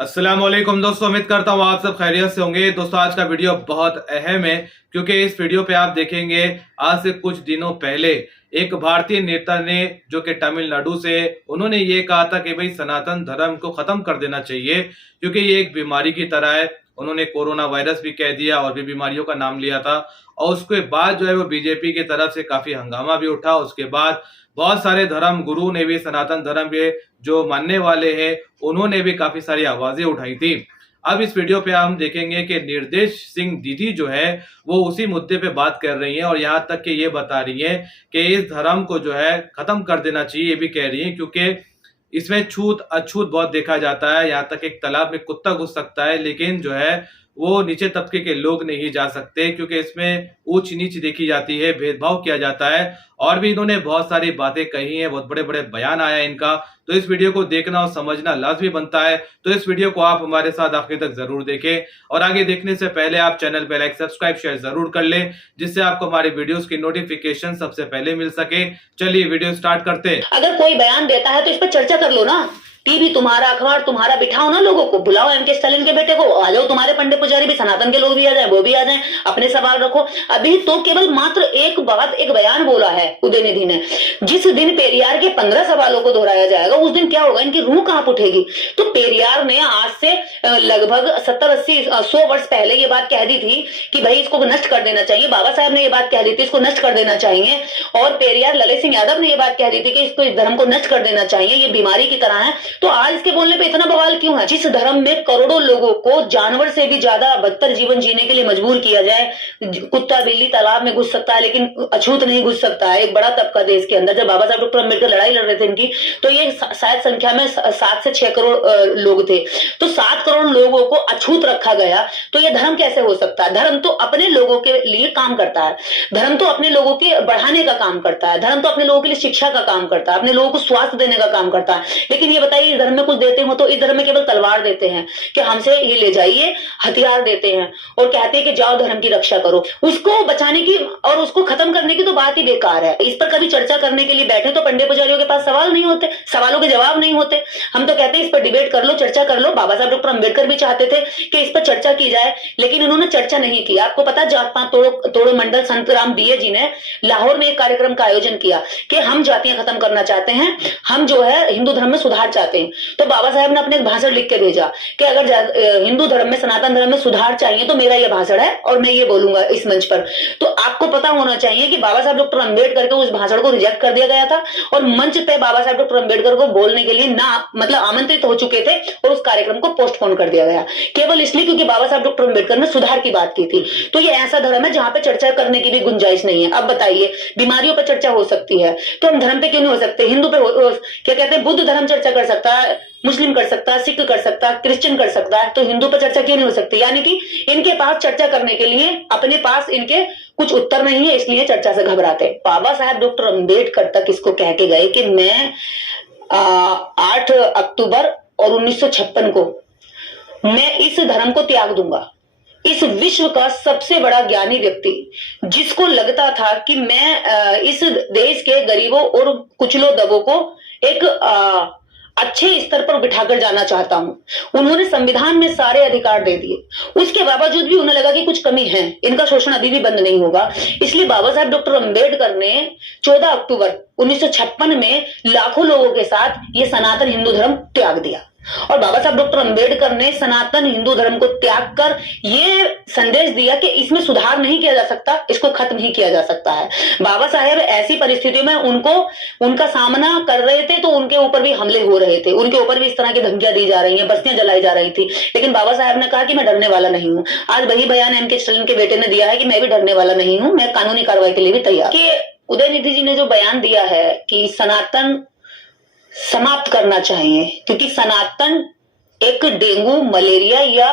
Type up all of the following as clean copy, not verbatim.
अस्सलाम वालेकुम दोस्तों, उम्मीद करता हूँ आप सब खैरियत से होंगे। दोस्तों आज का वीडियो बहुत अहम है क्योंकि इस वीडियो पे आप देखेंगे आज से कुछ दिनों पहले एक भारतीय नेता ने जो कि तमिलनाडु से, उन्होंने ये कहा था कि भाई सनातन धर्म को खत्म कर देना चाहिए क्योंकि ये एक बीमारी की तरह है। उन्होंने कोरोना वायरस भी कह दिया और भी बीमारियों का नाम लिया था और उसके बाद जो है वो बीजेपी की तरफ से काफी हंगामा भी उठा। उसके बाद बहुत सारे धर्म गुरु ने भी, सनातन धर्म के जो मानने वाले हैं, उन्होंने भी काफी सारी आवाजें उठाई थी। अब इस वीडियो पे हम देखेंगे कि निर्देश सिंह दीदी जो है वो उसी मुद्दे पे बात कर रही हैं और यहाँ तक कि ये बता रही हैं कि इस धर्म को जो है खत्म कर देना चाहिए। ये भी कह रही हैं क्योंकि इसमें छूत अछूत बहुत देखा जाता है। यहाँ तक एक तालाब में कुत्ता घुस सकता है लेकिन जो है वो नीचे तबके के लोग नहीं जा सकते क्योंकि इसमें ऊंच नीच देखी जाती है, भेदभाव किया जाता है। और भी इन्होंने बहुत सारी बातें कही हैं, बहुत बड़े बड़े बयान आया इनका। तो इस वीडियो को देखना और समझना लाजमी बनता है। तो इस वीडियो को आप हमारे साथ आखिर तक जरूर देखें और आगे देखने से पहले आप चैनल पे लाइक, सब्सक्राइब, शेयर जरूर कर लें जिससे आपको हमारी वीडियोस की नोटिफिकेशन सबसे पहले मिल सके। चलिए वीडियो स्टार्ट करते हैं। अगर कोई बयान देता है तो इस पर चर्चा कर लो ना। टीवी तुम्हारा, अखबार तुम्हारा, बिठाओ ना लोगों को, बुलाओ एम के स्टालिन के बेटे को, आ जाओ, तुम्हारे पंडित पुजारी भी, सनातन के लोग भी आ जाए, वो भी आ जाए, अपने सवाल रखो। अभी तो केवल मात्र एक बात, एक बयान बोला है उदयनिधि ने। जिस दिन पेरियार के 15 सवालों को दोहराया जाएगा उस दिन क्या होगा, इनकी रूह कहां उठेगी। तो पेरियार ने आज से लगभग 70-80-100 वर्ष पहले ये बात कह दी थी कि भाई इसको नष्ट कर देना चाहिए। बाबा साहब ने ये बात कह दी थी इसको नष्ट कर देना चाहिए। और पेरियार ललित सिंह यादव ने ये बात कह दी थी कि इसको, इस धर्म को नष्ट कर देना चाहिए, ये बीमारी की तरह है। तो आज इसके बोलने पे इतना बवाल क्यों है। जिस धर्म में करोड़ों लोगों को जानवर से भी ज्यादा बदतर जीवन जीने के लिए मजबूर किया जाए, कुत्ता बिल्ली तालाब में घुस सकता है लेकिन अछूत नहीं घुस सकता है। एक बड़ा तबका देश के अंदर, जब बाबा साहब डॉक्टर अम्बेडकर लड़ाई लड़ रहे थे इनकी, तो ये शायद संख्या में 7 से 6 करोड़ लोग थे। तो 7 करोड़ लोगों को अछूत रखा गया तो ये धर्म कैसे हो सकता है। धर्म तो अपने लोगों के लिए काम करता है, धर्म तो अपने लोगों के बढ़ाने का काम करता है, धर्म तो अपने लोगों के लिए शिक्षा का काम करता है, अपने लोगों को स्वास्थ्य देने का काम करता है। लेकिन ये बताइए, धर्म में कुछ देते हो तो इस धर्म में केवल तलवार देते हैं कि हमसे ये ले जाइए, हथियार देते हैं और कहते हैं कि जाओ धर्म की रक्षा करो। उसको बचाने की और उसको खत्म करने की तो बात ही बेकार है। इस पर कभी चर्चा करने के लिए बैठे तो पंडित पुजारियों के पास सवाल नहीं होते, सवालों के जवाब नहीं होते। हम तो कहते हैं इस पर डिबेट कर लो, चर्चा कर लो। बाबा साहब डॉक्टर अम्बेडकर भी चाहते थे कि इस पर चर्चा की जाए लेकिन उन्होंने चर्चा नहीं की। आपको पता, जात पात तोड़ो मंडल संत राम बीए जी ने लाहौर में एक कार्यक्रम का आयोजन किया कि हम जातियां खत्म करना चाहते हैं, हम जो है हिंदू धर्म में सुधार चाहते हैं। तो बाबा साहब ने अपने एक भाषण लिख के भेजा कि अगर हिंदू धर्म में, सनातन धर्म में सुधार चाहिए तो मेरा यह भाषण है और मैं ये बोलूंगा इस मंच पर। तो आपको पता होना चाहिए कि बाबा साहब डॉक्टर अम्बेडकर के उस भाषण को रिजेक्ट कर दिया गया था और मंच पे बाबा साहब डॉक्टर अम्बेडकर को बोलने के लिए ना मतलब आमंत्रित हो चुके थे और उस कार्यक्रम को पोस्टपोन कर दिया गया केवल इसलिए क्योंकि बाबा साहब डॉक्टर अम्बेडकर ने सुधार की बात की थी। तो ये ऐसा धर्म है जहां पे चर्चा करने की भी गुंजाइश नहीं है। अब बताइए, बीमारियों पर चर्चा हो सकती है तो हम धर्म पे क्यों नहीं हो सकते। हिंदू पे क्या कहते हैं, बुद्ध धर्म चर्चा कर सकता है, मुस्लिम कर सकता है, सिख कर सकता है, क्रिश्चियन कर सकता है, तो हिंदू पर चर्चा क्यों नहीं हो सकती। यानी कि इनके पास चर्चा करने के लिए अपने पास इनके कुछ उत्तर नहीं है, इसलिए चर्चा से घबराते। बाबा साहब डॉक्टर अम्बेडकर तक इसको कह के गए कि मैं 8 अक्टूबर और 1956 को मैं इस धर्म को त्याग दूंगा। इस विश्व का सबसे बड़ा ज्ञानी व्यक्ति, जिसको लगता था कि मैं इस देश के गरीबों और कुचलो दबों को एक अच्छे स्तर पर बिठाकर जाना चाहता हूं। उन्होंने संविधान में सारे अधिकार दे दिए, उसके बावजूद भी उन्हें लगा कि कुछ कमी है, इनका शोषण अभी भी बंद नहीं होगा। इसलिए बाबा साहब डॉक्टर अम्बेडकर ने 14 अक्टूबर 1956 में लाखों लोगों के साथ ये सनातन हिंदू धर्म त्याग दिया। और बाबा साहब डॉक्टर अम्बेडकर ने सनातन हिंदू धर्म को त्याग कर ये संदेश दिया कि इसमें सुधार नहीं किया जा सकता, इसको खत्म नहीं किया जा सकता है। बाबा साहेब ऐसी परिस्थितियों में उनका सामना कर रहे थे तो उनके ऊपर भी हमले हो रहे थे, उनके ऊपर भी इस तरह की धमकियां दी जा रही हैं, बस्तियां जलाई जा रही थी। लेकिन बाबा साहेब ने कहा कि मैं डरने वाला नहीं हूं। आज वही बयान एम के स्टालिन के बेटे ने दिया है कि मैं भी डरने वाला नहीं हूं, मैं कानूनी कार्रवाई के लिए भी तैयार। कि उदयनिधि जी ने जो बयान दिया है कि सनातन समाप्त करना चाहिए क्योंकि सनातन एक डेंगू, मलेरिया या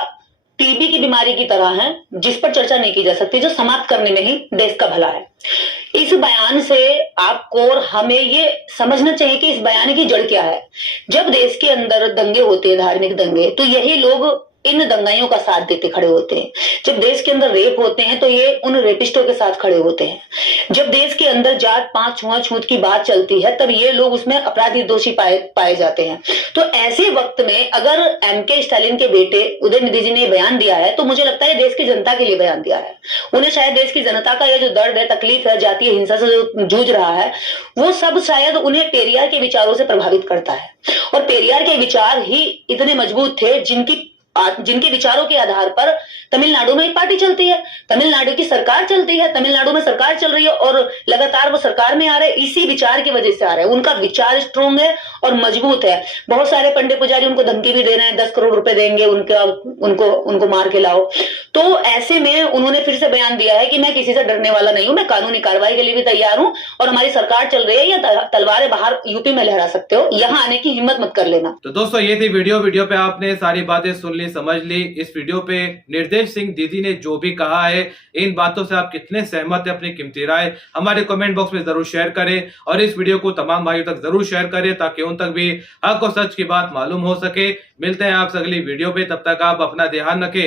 टीबी की बीमारी की तरह है जिस पर चर्चा नहीं की जा सकती, जो समाप्त करने में ही देश का भला है। इस बयान से आपको और हमें ये समझना चाहिए कि इस बयान की जड़ क्या है। जब देश के अंदर दंगे होते हैं, धार्मिक दंगे, तो यही लोग इन दंगाइयों का साथ देते खड़े होते हैं। जब देश के अंदर रेप होते हैं तो ये उन रेपिस्टों के साथ खड़े होते हैं। जब देश के अंदर जात पात छुआछूत की बात चलती है तब ये लोग उसमें अपराधी दोषी पाए जाते हैं। तो ऐसे वक्त में अगर एमके स्टालिन के बेटे उदयनिधि जी ने बयान दिया है तो मुझे लगता है देश की जनता के लिए बयान दिया है। उन्हें शायद देश की जनता का ये जो दर्द है, तकलीफ है, जातीय हिंसा से जो जूझ रहा है, वो सब शायद उन्हें पेरियार के विचारों से प्रभावित करता है। और पेरियार के विचार ही इतने मजबूत थे जिनके विचारों के आधार पर तमिलनाडु में एक पार्टी चलती है, तमिलनाडु की सरकार चलती है, तमिलनाडु में सरकार चल रही है और लगातार वो सरकार में आ रहे हैं। इसी विचार की वजह से आ रहे हैं। उनका विचार स्ट्रोंग है और मजबूत है। बहुत सारे पंडित पुजारी उनको धमकी भी दे रहे हैं, 10 करोड़ रुपए देंगे उनको मार के लाओ। तो ऐसे में उन्होंने फिर से बयान दिया है कि मैं किसी से डरने वाला नहीं हूं, मैं कानूनी कार्रवाई के लिए भी तैयार हूं और हमारी सरकार चल रही है, या तलवारें बाहर यूपी में लहरा सकते हो, यहां आने की हिम्मत मत कर लेना। तो दोस्तों ये थी वीडियो पे आपने सारी बातें सुन ली, समझ ली। इस वीडियो पे निर्देश सिंह दीदी ने जो भी कहा है, इन बातों से आप कितने सहमत हैं, अपनी कीमती राय हमारे कमेंट बॉक्स में जरूर शेयर करें और इस वीडियो को तमाम भाइयों तक जरूर शेयर करें ताकि उन तक भी हक और सच की बात मालूम हो सके। मिलते हैं आपसे अगली वीडियो पे, तब तक आप अपना ध्यान रखें।